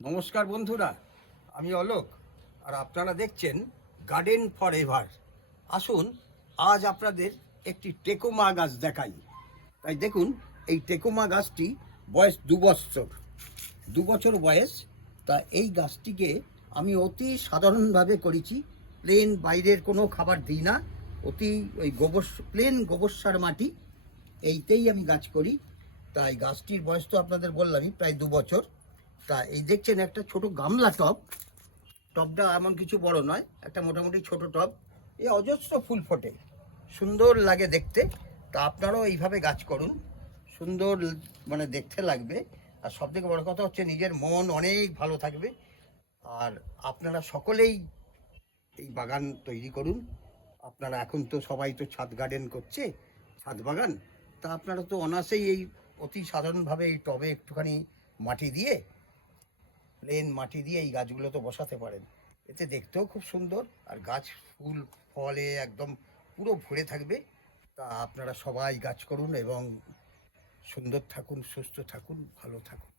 নমস্কার বন্ধুরা, আমি অলোক আর আপনারা দেখছেন গার্ডেন ফর এভার। আসুন আজ আপনাদের একটি টেকোমা গাছ দেখাই। তাই দেখুন, এই টেকোমা গাছটি বয়স 2 বছর বয়স। তা এই গাছটিকে আমি অতি সাধারণভাবে করেছি। প্লেন, বাইরের কোনো খাবার দিই না, অতি ওই প্লেন গোবর সার মাটি এইতেই আমি গাছ করি। তাই গাছটির বয়স তো আপনাদের বললামই, প্রায় 2 বছর। তা এই দেখছেন একটা ছোট গামলা টবটা এমন কিছু বড় নয়, একটা মোটামুটি ছোট টব। এ অজস্র ফুল ফোটে, সুন্দর লাগে দেখতে। তা আপনারাও এইভাবে গাছ করুন, সুন্দর মানে দেখতে লাগবে। আর সবথেকে বড় কথা হচ্ছে নিজের মন অনেক ভালো থাকবে। আর আপনারা সকলেই এই বাগান তৈরি করুন। আপনারা এখন তো সবাই তো ছাদ গার্ডেন করছে, ছাদ বাগান। তা আপনারা তো অনায়াসেই এই অতি সাধারণভাবে এই টবে একটুখানি মাটি দিয়ে, প্লেন মাটি দিয়ে এই গাছগুলো তো বসাতে পারেন। এতে দেখতেও খুব সুন্দর, আর গাছ ফুল ফলে একদম পুরো ভরে থাকবে। তা আপনারা সবাই গাছ করুন এবং সুন্দর থাকুন, সুস্থ থাকুন, ভালো থাকুন।